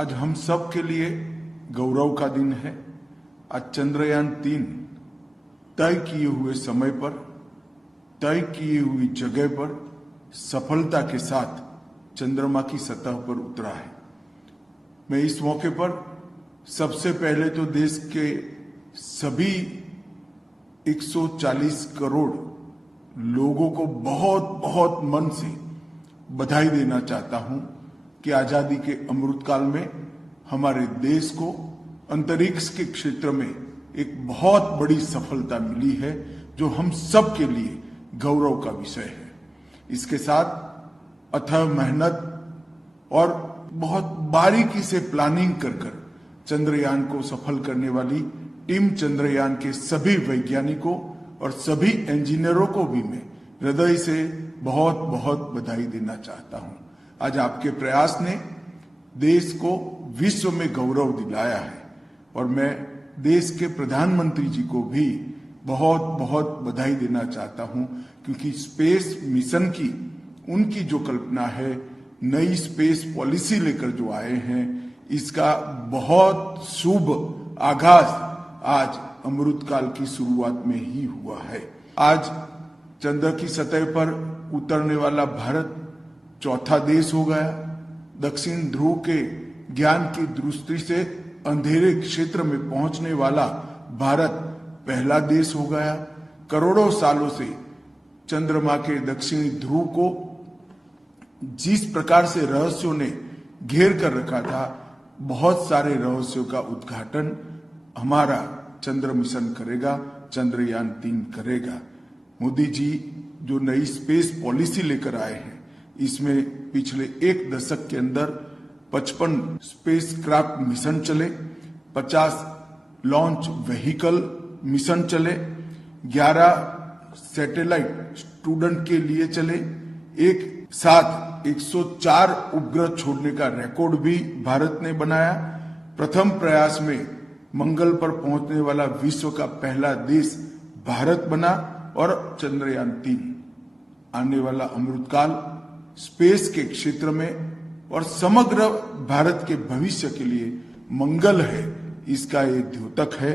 आज हम सब के लिए गौरव का दिन है। आज चंद्रयान-3 तय किए हुए समय पर, तय की हुई जगह पर सफलता के साथ चंद्रमा की सतह पर उतरा है। मैं इस मौके पर सबसे पहले तो देश के सभी 140 करोड़ लोगों को बहुत बहुत मन से बधाई देना चाहता हूं कि आजादी के अमृतकाल में हमारे देश को अंतरिक्ष के क्षेत्र में एक बहुत बड़ी सफलता मिली है, जो हम सब के लिए गौरव का विषय है। इसके साथ अथक मेहनत और बहुत बारीकी से प्लानिंग कर चंद्रयान को सफल करने वाली टीम चंद्रयान के सभी वैज्ञानिकों और सभी इंजीनियरों को भी मैं हृदय से बहुत बहुत बधाई देना चाहता हूं। आज आपके प्रयास ने देश को विश्व में गौरव दिलाया है और मैं देश के प्रधानमंत्री जी को भी बहुत बहुत बधाई देना चाहता हूं, क्योंकि स्पेस मिशन की उनकी जो कल्पना है, नई स्पेस पॉलिसी लेकर जो आए हैं, इसका बहुत शुभ आगाज आज अमृतकाल की शुरुआत में ही हुआ है। आज चंद्र की सतह पर उतरने वाला भारत चौथा देश हो गया। दक्षिण ध्रुव के ज्ञान की दृष्टि से अंधेरे क्षेत्र में पहुंचने वाला भारत पहला देश हो गया। करोड़ों सालों से चंद्रमा के दक्षिणी ध्रुव को जिस प्रकार से रहस्यों ने घेर कर रखा था, बहुत सारे रहस्यों का उद्घाटन हमारा चंद्र मिशन करेगा, चंद्रयान-3 करेगा। मोदी जी जो नई स्पेस पॉलिसी लेकर आए हैं, इसमें पिछले एक दशक के अंदर 55 स्पेस क्राफ्ट मिशन चले, 50 लॉन्च व्हीकल मिशन चले, 11 सैटेलाइट स्टूडेंट के लिए चले, एक साथ 104 उपग्रह छोड़ने का रिकॉर्ड भी भारत ने बनाया। प्रथम प्रयास में मंगल पर पहुंचने वाला विश्व का पहला देश भारत बना और चंद्रयान-3 आने वाला अमृतकाल स्पेस के क्षेत्र में और समग्र भारत के भविष्य के लिए मंगल है, इसका ये द्योतक है।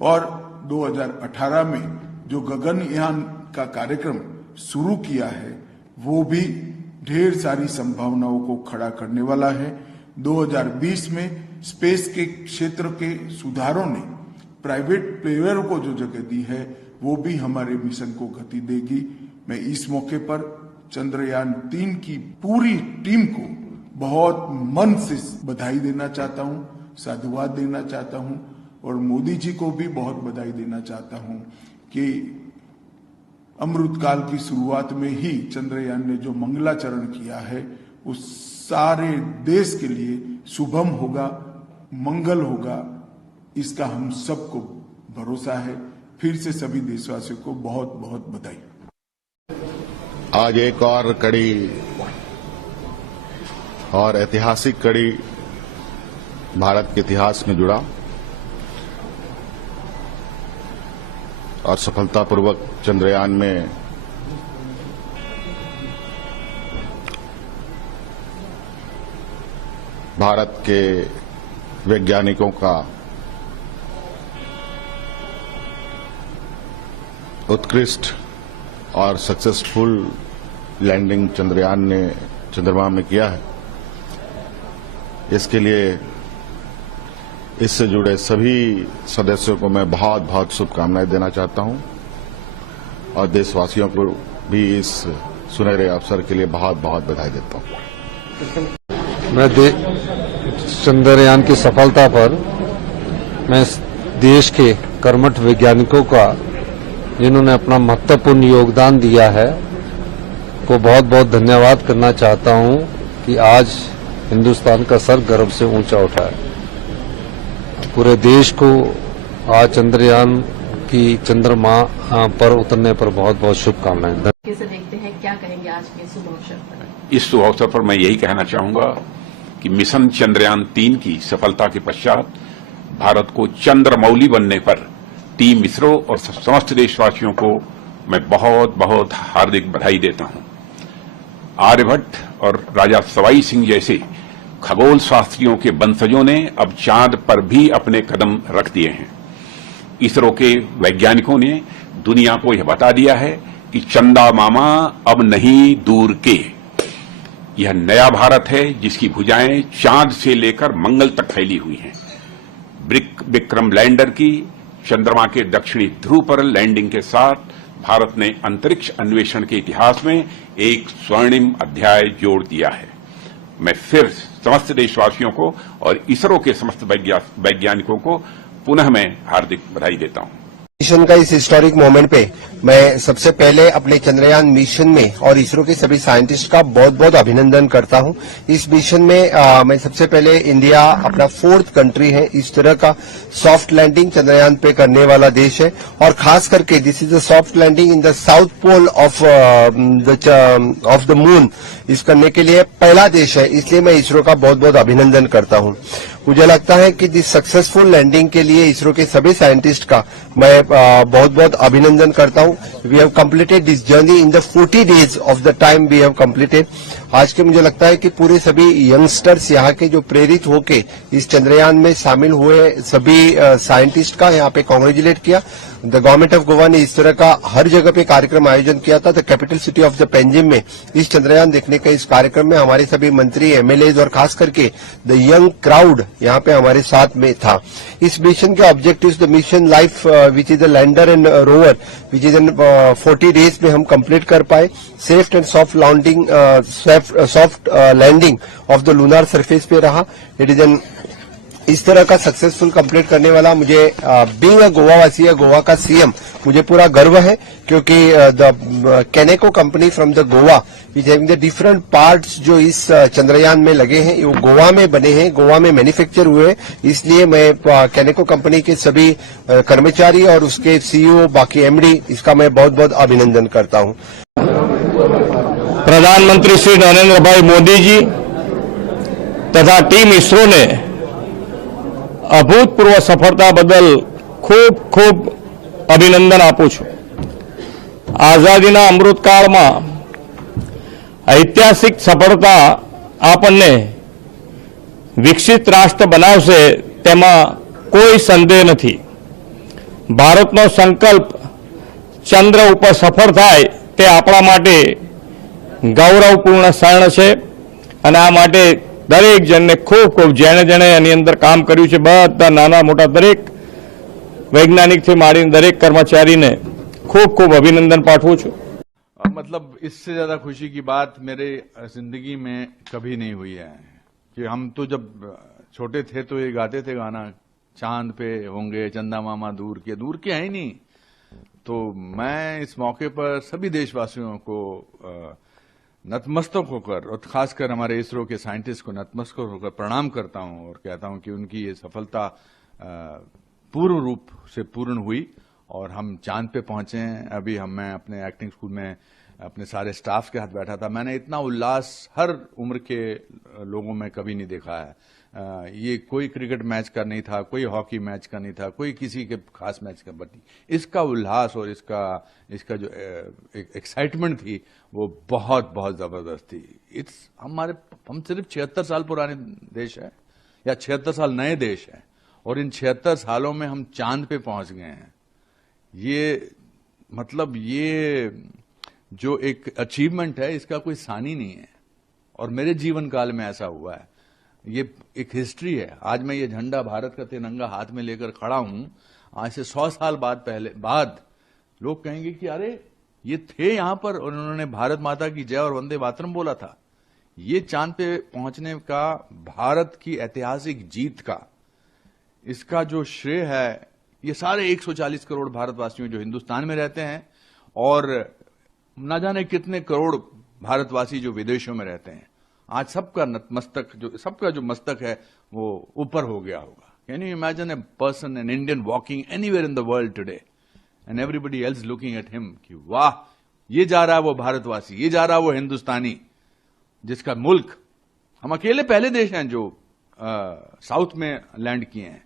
और 2018 में जो गगनयान का कार्यक्रम शुरू किया है, वो भी ढेर सारी संभावनाओं को खड़ा करने वाला है। 2020 में स्पेस के क्षेत्र के सुधारों ने प्राइवेट प्लेयर को जो जगह दी है, वो भी हमारे मिशन को गति देगी। मैं इस मौके पर चंद्रयान-3 की पूरी टीम को बहुत मन से बधाई देना चाहता हूं, साधुवाद देना चाहता हूं और मोदी जी को भी बहुत बधाई देना चाहता हूं कि अमृतकाल की शुरुआत में ही चंद्रयान ने जो मंगलाचरण किया है, उस सारे देश के लिए शुभम होगा, मंगल होगा, इसका हम सबको भरोसा है। फिर से सभी देशवासियों को बहुत बहुत बधाई। आज एक और कड़ी और ऐतिहासिक कड़ी भारत के इतिहास में जुड़ा और सफलतापूर्वक चंद्रयान में भारत के वैज्ञानिकों का उत्कृष्ट और सक्सेसफुल लैंडिंग चंद्रयान ने चंद्रमा में किया है। इसके लिए इससे जुड़े सभी सदस्यों को मैं बहुत बहुत शुभकामनाएं देना चाहता हूं और देशवासियों को भी इस सुनहरे अवसर के लिए बहुत बहुत बधाई देता हूं। मैं चंद्रयान की सफलता पर मैं देश के कर्मठ वैज्ञानिकों का, जिन्होंने अपना महत्वपूर्ण योगदान दिया है, को बहुत बहुत धन्यवाद करना चाहता हूं कि आज हिंदुस्तान का सर गर्व से ऊंचा उठा है। पूरे देश को आज चंद्रयान की चंद्रमा पर उतरने पर बहुत बहुत शुभकामनाएं। कैसे देखते हैं, क्या कहेंगे आज के शुभ अवसर पर? इस शुभ अवसर पर मैं यही कहना चाहूंगा कि मिशन चंद्रयान-3 की सफलता के पश्चात भारत को चंद्रमौली बनने पर टीम इसरो और समस्त देशवासियों को मैं बहुत बहुत हार्दिक बधाई देता हूं। आर्यभट्ट और राजा सवाई सिंह जैसे खगोल शास्त्रियों के वंशजों ने अब चांद पर भी अपने कदम रख दिए हैं। इसरो के वैज्ञानिकों ने दुनिया को यह बता दिया है कि चंदा मामा अब नहीं दूर के। यह नया भारत है जिसकी भुजाएं चांद से लेकर मंगल तक फैली हुई हैं। विक्रम लैंडर की चंद्रमा के दक्षिणी ध्रुव पर लैंडिंग के साथ भारत ने अंतरिक्ष अन्वेषण के इतिहास में एक स्वर्णिम अध्याय जोड़ दिया है। मैं फिर समस्त देशवासियों को और इसरो के समस्त वैज्ञानिकों को पुनः मैं हार्दिक बधाई देता हूं। मिशन का इस हिस्टोरिक मोमेंट पे मैं सबसे पहले अपने चंद्रयान मिशन में और इसरो के सभी साइंटिस्ट का बहुत बहुत अभिनंदन करता हूं। इस मिशन में मैं सबसे पहले इंडिया अपना 4th कंट्री है इस तरह का सॉफ्ट लैंडिंग चंद्रयान पे करने वाला देश है, और खास करके this is the soft landing in the south pole of the moon. इस करने के लिए पहला देश है, इसलिए मैं इसरो का बहुत बहुत अभिनंदन करता हूं। मुझे लगता है कि दिस सक्सेसफुल लैंडिंग के लिए इसरो के सभी साइंटिस्ट का मैं बहुत बहुत अभिनंदन करता हूं। We have completed this journey in the 40 days of the time we have completed. आज के मुझे लगता है कि पूरे सभी यंगस्टर्स यहाँ के जो प्रेरित होके इस चंद्रयान में शामिल हुए सभी साइंटिस्ट का यहाँ पे कांग्रेचुलेट किया। द गवर्नमेंट ऑफ गोवा ने इस तरह का हर जगह पे कार्यक्रम आयोजन किया था। The capital city of the Panjim में इस चंद्रयान देखने का इस कार्यक्रम में हमारे सभी मंत्री, एमएलएज और खास करके द यंग क्राउड यहाँ पे हमारे साथ में था। इस मिशन के objectives, the mission life which is the lander and rover which is in 40 days में हम कंप्लीट कर पाए। Safe and soft landing of the lunar surface पे रहा। इट इज एन इस तरह का सक्सेसफुल कंप्लीट करने वाला मुझे बीइंग अ गोवा वासी, गोवा का सीएम, मुझे पूरा गर्व है, क्योंकि the Kaneko company from the Goa which having the different parts जो इस चंद्रयान में लगे हैं वो गोवा में बने हैं, गोवा में मैन्युफैक्चर हुए। इसलिए मैं कैनेको कंपनी के सभी कर्मचारी और उसके सीईओ, बाकी एमडी, इसका मैं बहुत बहुत अभिनंदन करता हूं। प्रधानमंत्री श्री नरेंद्र भाई मोदी जी तथा टीम इसरो ने અભૂતપૂર્વ સફળતા બદલ ખૂબ ખૂબ અભિનંદન આપું છું। આઝાદીના અમૃતકાળમાં ઐતિહાસિક સફળતા આપણને વિકસિત રાષ્ટ્ર બનાવશે તેમાં કોઈ સંદેહ નથી। ભારતનો સંકલ્પ ચંદ્ર ઉપર સફળ થાય તે આપણા માટે ગૌરવપૂર્ણ ક્ષણ છે, અને આ માટે દરેક જણને ખૂબ ખૂબ જેણે જેણે આની અંદર કામ કર્યું છે બધા નાના મોટા દરેક વૈજ્ઞાનિકથી માંડીને દરેક કર્મચારીને ખૂબ ખૂબ અભિનંદન પાઠવું છું। मतलब इससे ज्यादा खुशी की बात मेरे जिंदगी में कभी नहीं हुई है कि हम तो जब छोटे थे तो ये गाते थे गाना, चांद पे होंगे चंदा मामा दूर के है ही नहीं। तो मैं इस मौके पर सभी देशवासियों को नतमस्तक होकर और खासकर हमारे इसरो के साइंटिस्ट को नतमस्तक होकर प्रणाम करता हूं और कहता हूं कि उनकी ये सफलता पूर्ण रूप से पूर्ण हुई और हम चांद पे पहुंचे हैं। अभी मैं अपने एक्टिंग स्कूल में अपने सारे स्टाफ के साथ बैठा था, मैंने इतना उल्लास हर उम्र के लोगों में कभी नहीं देखा है। ये कोई क्रिकेट मैच का नहीं था, कोई हॉकी मैच का नहीं था, कोई किसी के खास मैच का नहीं। इसका उल्लास और इसका जो एक्साइटमेंट थी वो बहुत बहुत जबरदस्त थी। हम सिर्फ 76 साल पुराने देश है या 76 साल नए देश है, और इन 76 सालों में हम चांद पे पहुंच गए हैं। ये मतलब ये जो एक अचीवमेंट है इसका कोई सानी नहीं है, और मेरे जीवन काल में ऐसा हुआ है। ये एक हिस्ट्री है। आज मैं ये झंडा, भारत का तिरंगा हाथ में लेकर खड़ा हूं, आज से 100 साल बाद लोग कहेंगे कि अरे ये थे यहां पर और उन्होंने भारत माता की जय और वंदे मातरम बोला था। ये चांद पे पहुंचने का, भारत की ऐतिहासिक जीत का, इसका जो श्रेय है ये सारे 140 करोड़ भारतवासियों जो हिंदुस्तान में रहते हैं, और न जाने कितने करोड़ भारतवासी जो विदेशों में रहते हैं। आज सबका जो मस्तक है वो ऊपर हो गया होगा। Can you imagine a person, an Indian walking anywhere in the world today and everybody else looking at him कि वाह, ये जा रहा है वो भारतवासी, ये जा रहा है वो हिंदुस्तानी, जिसका मुल्क, हम अकेले पहले देश हैं जो साउथ में लैंड किए हैं।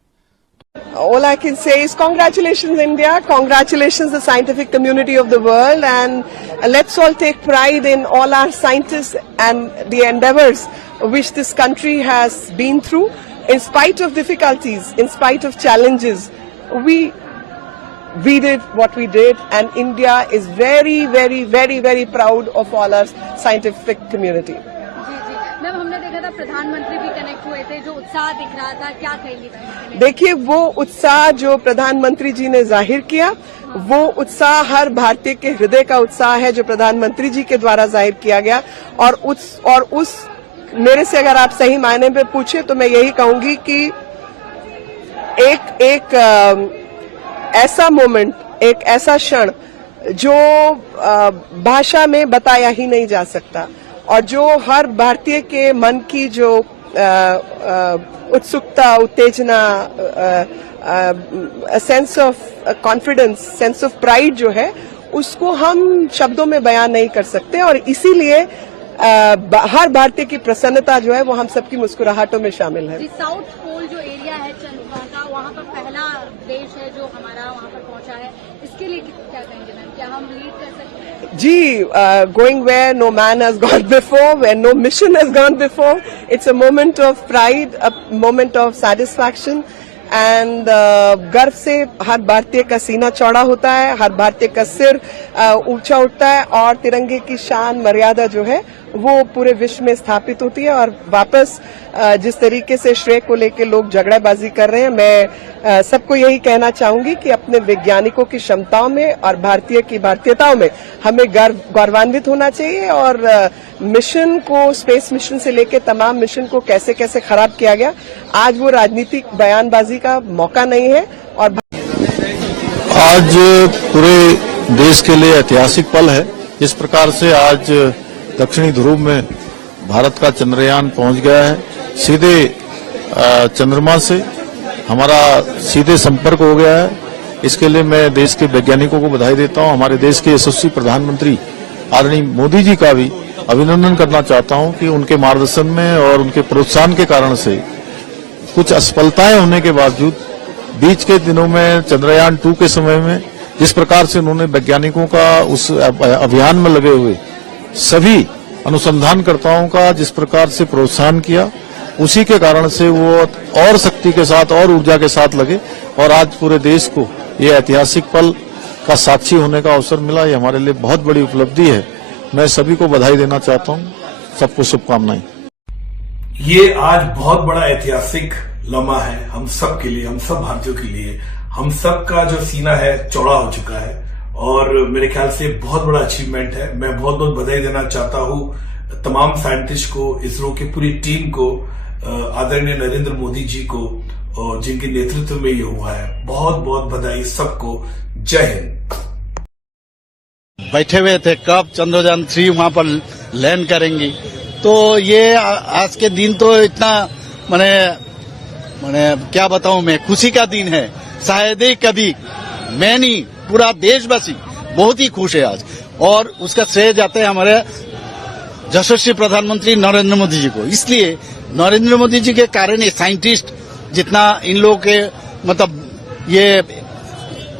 All I can say is congratulations India, congratulations the scientific community of the world, and let's all take pride in all our scientists and the endeavors which this country has been through. In spite of difficulties, in spite of challenges, we did what we did, and India is very, very, very, very proud of all our scientific community. Ma'am, हमने देखा था प्रधानमंत्री भी connect हुए थे, जो उत्साह दिख रहा था, क्या कहेंगे? देखिए, वो उत्साह जो प्रधानमंत्री जी ने जाहिर किया, वो उत्साह हर भारतीय के हृदय का उत्साह है जो प्रधानमंत्री जी के द्वारा जाहिर किया गया। और उस मेरे से अगर आप सही मायने में पूछे तो मैं यही कहूंगी कि एक ऐसा मोमेंट, एक ऐसा क्षण जो भाषा में बताया ही नहीं जा सकता, और जो हर भारतीय के मन की जो उत्सुकता, उत्तेजना, sense of confidence, sense of pride जो है, उसको हम शब्दों में बयान नहीं कर सकते। और इसीलिए हर भारतीय की प्रसन्नता जो है वो हम सबकी मुस्कुराहटों में शामिल है। साउथ पोल जो एरिया है चंद्रमा का, वहाँ पर पहला देश है जो हमारा वहाँ पर पहुँचा है, इसके लिए क्या कहेंगे मैम? क्या हम लीड कर सकते हैं? जी, going where no man has gone before, where no mission has gone before, it's a moment of pride, a moment of satisfaction, and गर्व से हर भारतीय का सीना चौड़ा होता है, हर भारतीय का सिर ऊंचा उठता है, और तिरंगे की शान, मर्यादा जो है वो पूरे विश्व में स्थापित होती है। और वापस जिस तरीके से श्रेय को लेकर लोग झगड़ाबाजी कर रहे हैं, मैं सबको यही कहना चाहूंगी कि अपने वैज्ञानिकों की क्षमताओं में और भारतीय की भारतीयताओं में हमें गौरवान्वित होना चाहिए। और मिशन को, स्पेस मिशन से लेकर तमाम मिशन को कैसे कैसे खराब किया गया, आज वो राजनीतिक बयानबाजी का मौका नहीं है। और आज पूरे देश के लिए ऐतिहासिक पल है। इस प्रकार से आज दक्षिणी ध्रुव में भारत का चंद्रयान पहुंच गया है। सीधे चंद्रमा से हमारा सीधे संपर्क हो गया है। इसके लिए मैं देश के वैज्ञानिकों को बधाई देता हूं। हमारे देश के यशस्वी प्रधानमंत्री आदरणीय मोदी जी का भी अभिनंदन करना चाहता हूं कि उनके मार्गदर्शन में और उनके प्रोत्साहन के कारण से कुछ असफलताएं होने के बावजूद बीच के दिनों में चंद्रयान 2 के समय में जिस प्रकार से उन्होंने वैज्ञानिकों का उस अभियान में लगे हुए सभी अनुसंधानकर्ताओं का जिस प्रकार से प्रोत्साहन किया, उसी के कारण से वो और शक्ति के साथ और ऊर्जा के साथ लगे, और आज पूरे देश को ये ऐतिहासिक पल का साक्षी होने का अवसर मिला। ये हमारे लिए बहुत बड़ी उपलब्धि है। मैं सभी को बधाई देना चाहता हूँ। सबको शुभकामनाएं। ये आज बहुत बड़ा ऐतिहासिक लम्हा है हम सब के लिए, हम सब भारतीयों के लिए। हम सब का जो सीना है चौड़ा हो चुका है, और मेरे ख्याल से बहुत बड़ा अचीवमेंट है। मैं बहुत बहुत बधाई देना चाहता हूँ तमाम साइंटिस्ट को, इसरो की पूरी टीम को, आदरणीय नरेंद्र मोदी जी को, और जिनके नेतृत्व में ये हुआ है। बहुत बहुत बधाई सबको। जय हिंद। बैठे हुए थे कब चंद्रयान 3 वहां पर लैंड करेंगी, तो ये आज के दिन तो इतना मैंने क्या बताऊं मैं, खुशी का दिन है। शायद ही कभी मैं नहीं, पूरा देशवासी बहुत ही खुश है आज, और उसका श्रेय जाते हैं हमारे यशस्वी प्रधानमंत्री नरेंद्र मोदी जी को। इसलिए नरेंद्र मोदी जी के कारण ये साइंटिस्ट जितना इन लोगों के मतलब ये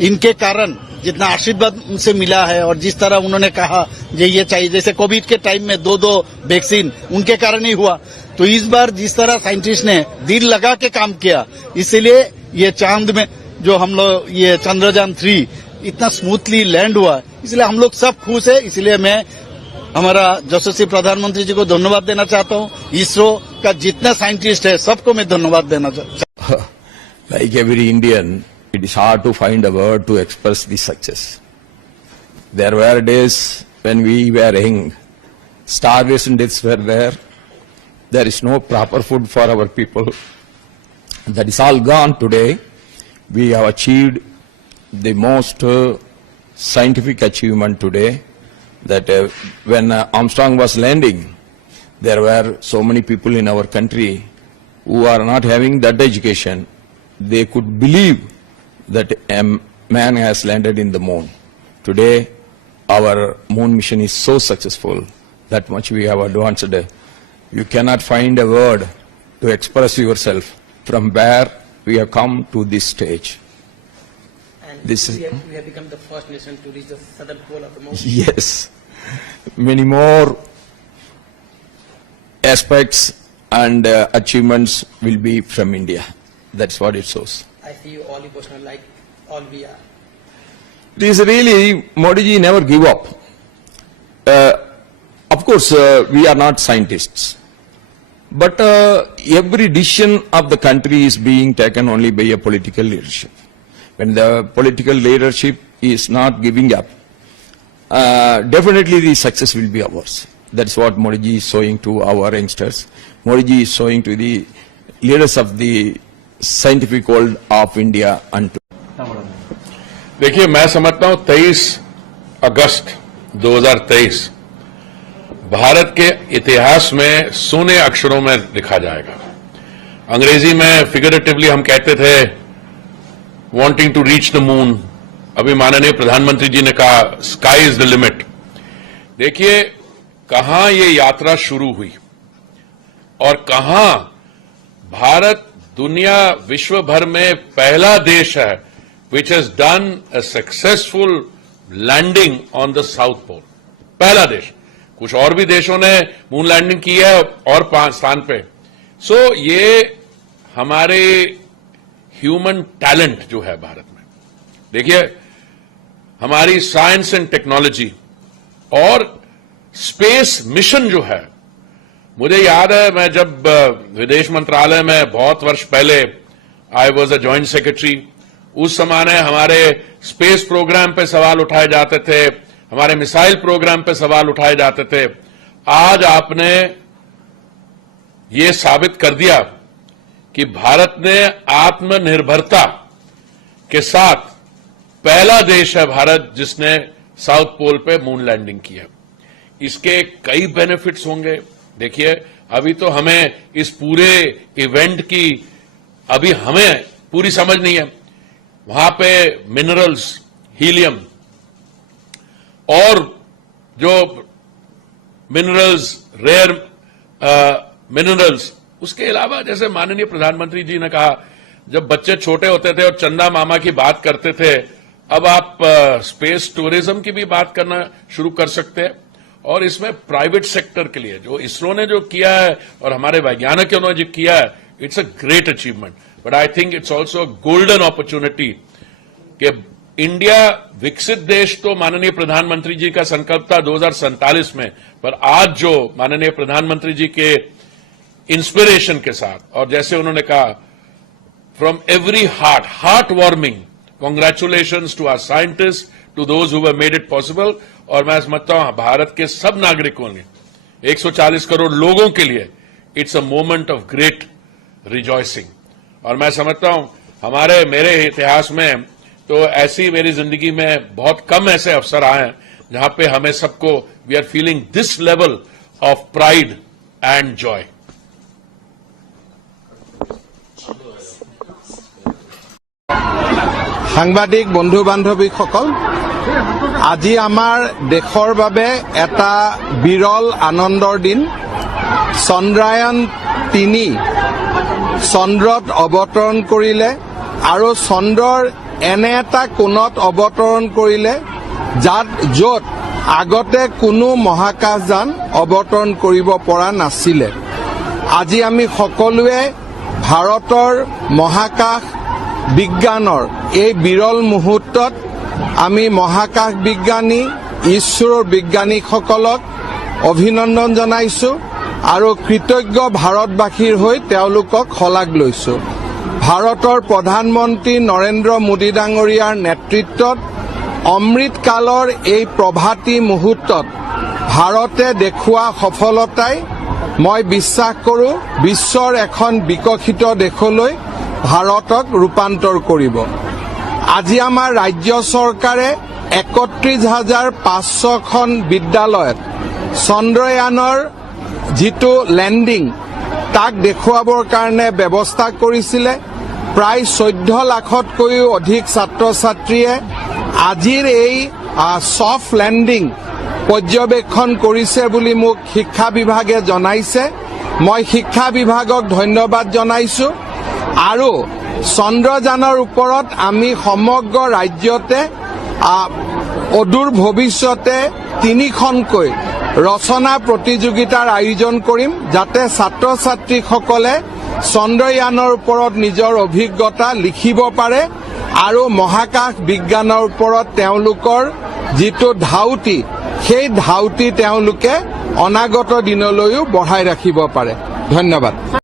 इनके कारण जितना आशीर्वाद उनसे मिला है, और जिस तरह उन्होंने कहा ये चाहिए, जैसे कोविड के टाइम में 2 वैक्सीन उनके कारण ही हुआ, तो इस बार जिस तरह साइंटिस्ट ने दिल लगा के काम किया, इसलिए ये चांद में जो हम लोग ये चंद्रयान 3 इतना स्मूथली लैंड हुआ, इसलिए हम लोग सब खुश है। इसलिए मैं हमारा यशस्वी प्रधानमंत्री जी को धन्यवाद देना चाहता हूँ। इसरो का जितना साइंटिस्ट है सबको मैं धन्यवाद देना चाहता हूँ। Like every Indian, it is hard to find a word to express this success. There were days when we were young, starvation deaths were there. There is no proper food for our people. That is all gone today. We have achieved the most scientific achievement today, that when Armstrong was landing, there were so many people in our country who are not having that education. They could believe that a man has landed in the moon. Today, our moon mission is so successful, that much we have advanced. You cannot find a word to express yourself from where we have come to this stage. And This is- we have become the first nation to reach the southern pole of the moon. Yes, many more aspects and achievements will be from India. That's what it shows. I see you all emotional like all we are. It is really, Modi ji never give up. Of course, we are not scientists. But every decision of the country is being taken only by a political leadership. When the political leadership is not giving up, definitely the success will be ours. That's what Modi ji is showing to our youngsters. Modi ji is showing to the leaders of the scientific world of India and to देखिए, मैं समझता हूं 23 अगस्त 2023 भारत के इतिहास में सोने अक्षरों में लिखा जाएगा। अंग्रेजी में फिगरेटिवली हम कहते थे wanting to reach the moon, अभी माननीय प्रधानमंत्री जी ने कहा स्काई इज द लिमिट। देखिए कहां ये यात्रा शुरू हुई और कहां भारत दुनिया विश्व भर में पहला देश है which has done a successful landing on the South Pole. पहला देश। कुछ और भी देशों ने मून लैंडिंग की है और 5 स्थान पे। सो ये हमारे ह्यूमन टैलेंट जो है भारत में, देखिए हमारी साइंस एंड टेक्नोलॉजी और स्पेस मिशन जो है, मुझे याद है मैं जब विदेश मंत्रालय में बहुत वर्ष पहले I was a joint secretary, उस समय ने हमारे स्पेस प्रोग्राम पे सवाल उठाए जाते थे, हमारे मिसाइल प्रोग्राम पे सवाल उठाए जाते थे। आज आपने ये साबित कर दिया कि भारत ने आत्मनिर्भरता के साथ पहला देश है भारत जिसने साउथ पोल पे मून लैंडिंग किया। इसके कई बेनिफिट्स होंगे। देखिए अभी तो हमें इस पूरे इवेंट की अभी हमें पूरी समझ नहीं है। वहां पे मिनरल्स, हीलियम और जो मिनरल्स, रेयर मिनरल्स, उसके अलावा जैसे माननीय प्रधानमंत्री जी ने कहा जब बच्चे छोटे होते थे और चंदा मामा की बात करते थे, अब आप स्पेस टूरिज्म की भी बात करना शुरू कर सकते हैं। और इसमें प्राइवेट सेक्टर के लिए जो इसरो ने जो किया है और हमारे वैज्ञानिकों ने जो किया है, it's a great achievement. But I think it's also golden opportunity कि इंडिया विकसित देश तो माननीय प्रधानमंत्री जी का संकल्प था 2047 में, पर आज जो माननीय प्रधानमंत्री जी के इंस्पिरेशन के साथ और जैसे उन्होंने कहा from every heart warming congratulations to our scientist, to those who have made it possible. और मैं समझता हूं भारत के सब नागरिकों ने 140 करोड़ लोगों के लिए it's a moment of great rejoicing. और मैं समझता हूं मेरे इतिहास में तो ऐसी मेरी जिंदगी में बहुत कम ऐसे अवसर आए हैं जहां पे हमें सबको we are feeling this level of pride and joy. সাংবাদিক বন্ধু বান্ধৱীসকল, আজি আমাৰ দেশৰ বাবে এটা বিৰল আনন্দৰ দিন। চন্দ্ৰায়ন ৩ চন্দ্ৰত অৱতৰণ কৰিলে আৰু চন্দ্ৰৰ এনে এটা কোণত অৱতৰণ কৰিলে য'ত আগতে কোনো মহাকাশযান অৱতৰণ কৰিব পৰা নাছিলে। আজি আমি সকলোৱে ভাৰতৰ মহাকাশ বিজ্ঞানৰ এই বিৰল মুহূৰ্তত আমি মহাকাশ বিজ্ঞানী ইছৰোৰ বিজ্ঞানীসকলক অভিনন্দন জনাইছো আৰু কৃতজ্ঞ ভাৰতবাসীৰ হৈ তেওঁলোকক শলাগ লৈছো। ভাৰতৰ প্ৰধানমন্ত্ৰী নৰেন্দ্ৰ মোদী ডাঙৰীয়াৰ নেতৃত্বত অমৃতকালৰ এই প্ৰভাতী মুহূৰ্তত ভাৰতে দেখুওৱা সফলতাই মই বিশ্বাস কৰোঁ বিশ্বৰ এখন বিকশিত দেশলৈ ভাৰতক ৰূপান্তৰ কৰিব। আজি আমাৰ ৰাজ্য চৰকাৰে 31,500খন বিদ্যালয়ত চন্দ্ৰয়ানৰ যিটো লেণ্ডিং তাক দেখুৱাবৰ কাৰণে ব্যৱস্থা কৰিছিলে। প্ৰায় 14 লাখতকৈও অধিক ছাত্ৰ ছাত্ৰীয়ে আজিৰ এই ছফ্ট লেণ্ডিং পৰ্যবেক্ষণ কৰিছে বুলি মোক শিক্ষা বিভাগে জনাইছে। মই শিক্ষা বিভাগক ধন্যবাদ জনাইছো আৰু চন্দ্ৰযানৰ ওপৰত আমি সমগ্ৰ ৰাজ্যতে অদূৰ ভৱিষ্যতে 3খনকৈ ৰচনা প্ৰতিযোগিতাৰ আয়োজন কৰিম যাতে ছাত্ৰ ছাত্ৰীসকলে চন্দ্ৰযানৰ ওপৰত নিজৰ অভিজ্ঞতা লিখিব পাৰে আৰু মহাকাশ বিজ্ঞানৰ ওপৰত তেওঁলোকৰ যিটো ধাউতি সেই ধাউতি তেওঁলোকে অনাগত দিনলৈও বঢ়াই ৰাখিব পাৰে। ধন্যবাদ।